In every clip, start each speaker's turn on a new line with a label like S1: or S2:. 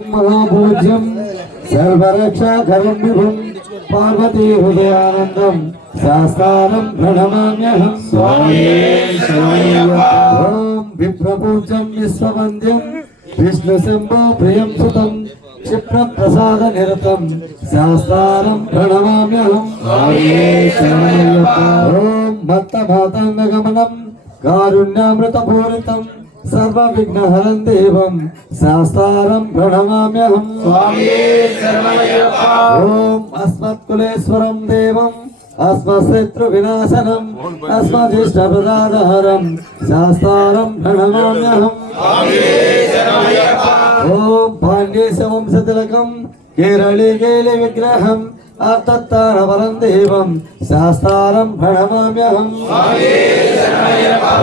S1: మహాభూజ్యం. సర్వరక్షాకరం విభుం పార్వతీ హృదయానందం. శాస్తానం ప్రణమామ్యహం. స్వామి ఓం విప్రపూజ్యం విశ్వవంద్యం. విష్ణు శంభో ప్రియం సుతం. క్షిప్ర ప్రసాద నిరతం. శాస్తానం ప్రణమామ్యహం. ఓం మత్త మాతాంగ గమనం కారుణ్యామృత పూరితం సర్వవిఘ్నహరం దేవం శాస్తారం ప్రణమామ్యహం ఓం అస్మత్కులేశ్వరం దేవం అస్మశత్రు వినాశనం అస్మదిష్టపదాదహరం శాస్తారం ప్రణమామ్యహం ఓం పాండ్యేశ వంశతిలకం ഏരളികേലി വിഗ്രഹം ആർത്തത്താണ പരം ദൈവം ശാസ്താരം പ്രണമാമ്യഹം.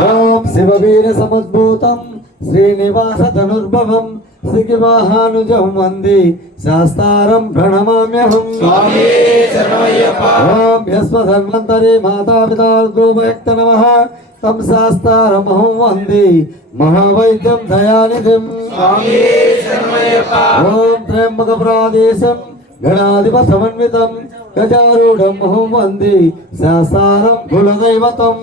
S1: ഓം ശിവവീര సమద్భూతం శ్రీనివాస ధనుర్భవం శ్రీవాహానుజం వంది శాస్త్రం ప్రణమామ్యహం ఓం యస్వ ధన్వంతరి మాతాపితార్ద్రోమయక్త నమ తం శాస్త్రమహం వంది మహావైద్యం దయానిధిం ఓం త్రయంబక ప్రాదేశం గణాధిప సమన్వితం గజారూఢం హోం వంది సహసారం కులదైవతం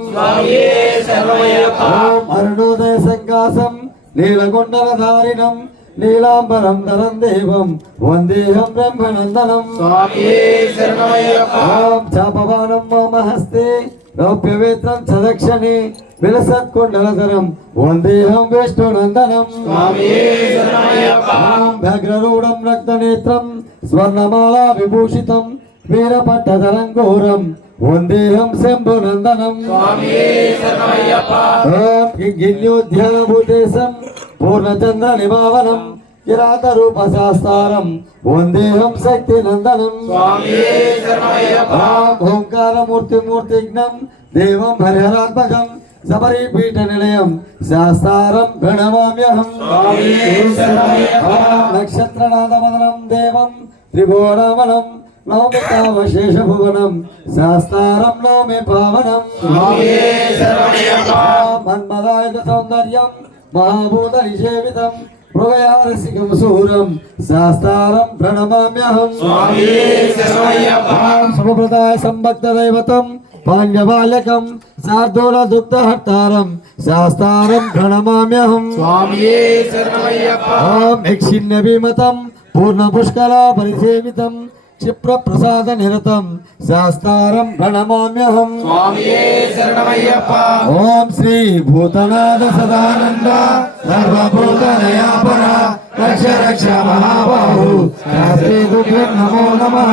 S1: ఓం అరుణోదయ సంకాసం నీలకొండల ధారిణం నీలాంబరం ధరం దేవం వందేహం బ్రహ్మనందనం ఓం చాపవానం మమ రౌప్యవేత్రం చదక్షణే వందేహం విష్ణునందనం భగ్రరూఢం రక్తనేత్రం స్వర్ణమాళ విభూషితం వీరపట్టధరం ఘోరం వందేహం శంభునందనం గిన్యోధ్యానభూతేశం పూర్ణచంద్ర నిమావనం కిరాత రూప శాస్తారం వందేహం శక్తి నందనం ఓంకారమూర్తిమూర్తిఘ్నం దేవం హరిహరాత్మకం శబరిపీఠ నిలయం శాస్త్రం ప్రణమామ్యహం నక్షత్రనాథ మదనం దేవం త్రిభువనమనం నవమి కామశేష భువనం శాస్త్రం నవమి పావనం మన్మదాయుత సౌందర్యం మహాభూత నిషేవితం హృదయారసికం సూరం శాస్త్రం ప్రణమామ్యహం సమప్రదాయ సంభక్త దైవతం పాండ్యబాలకం శార్దూల దుగ్ధహర్తారం శాస్తారం ప్రణమామ్యహం
S2: స్వామియే శరణమయ్యప్ప
S1: ఓం యక్షిణ్య పూర్ణ పుష్కల పరిసేవితం క్షిప్ర ప్రసాద నిరతం శాస్తారం ప్రణమామ్యహం
S2: స్వామియే శరణమయ్యప్ప
S1: ఓం శ్రీ భూతనాథ సదానంద సర్వభూత నయాపర రక్ష రక్ష మహాబాహు శాస్త్రీ నమో నమః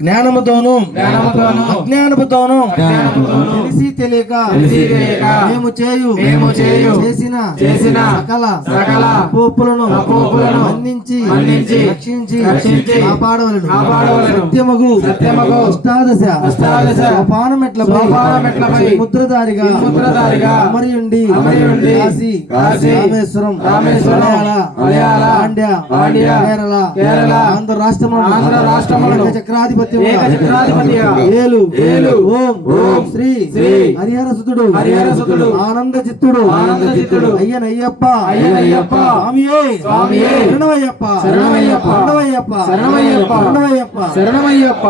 S3: జ్ఞానముతోను
S2: జ్ఞానముతోను,
S3: అజ్ఞానముతోను తెలిసి తెలియక మేము చేయు
S2: మేము చేయు
S3: చేసిన చేసిన సకల
S2: సకల
S3: అపోపులను మన్నించి మన్నించి రక్షించి
S2: రక్షించి
S3: కాపాడవలను కాపాడవలెను. సత్యమగు సత్యమగు అష్టాదశ అష్టాదశ సోపానమెట్లపై ముద్రధారిగా ముద్రధారిగా అమరియుండి
S2: అమరియుండి
S3: కాశీ కాశీ రామేశ్వరం రామేశ్వరం మలయాళ
S2: మలయాళ పాండ్య
S3: పాండ్య కేరళ
S2: కేరళ
S3: ఆంధ్ర రాష్ట్రములను ఆంధ్ర రాష్ట్రములను చక్రాధిపత్యం ఏకచక్రాధిపతిగా ఏలు ఏలు ఓం ఓం శ్రీ
S2: శ్రీ
S3: హరిహరసుతుడు హరిహరసుతుడు ఆనంద చిత్తుడు ఆనంద చిత్తుడు అయ్యనయ్యప్ప
S2: అయ్యనయ్యప్ప
S3: స్వామియే స్వామియే శరణమయ్యప్ప శరణమయ్యప్ప శరణమయ్యప్ప శరణమయ్యప్ప శరణమయ్యప్ప
S2: శరణమయ్యప్ప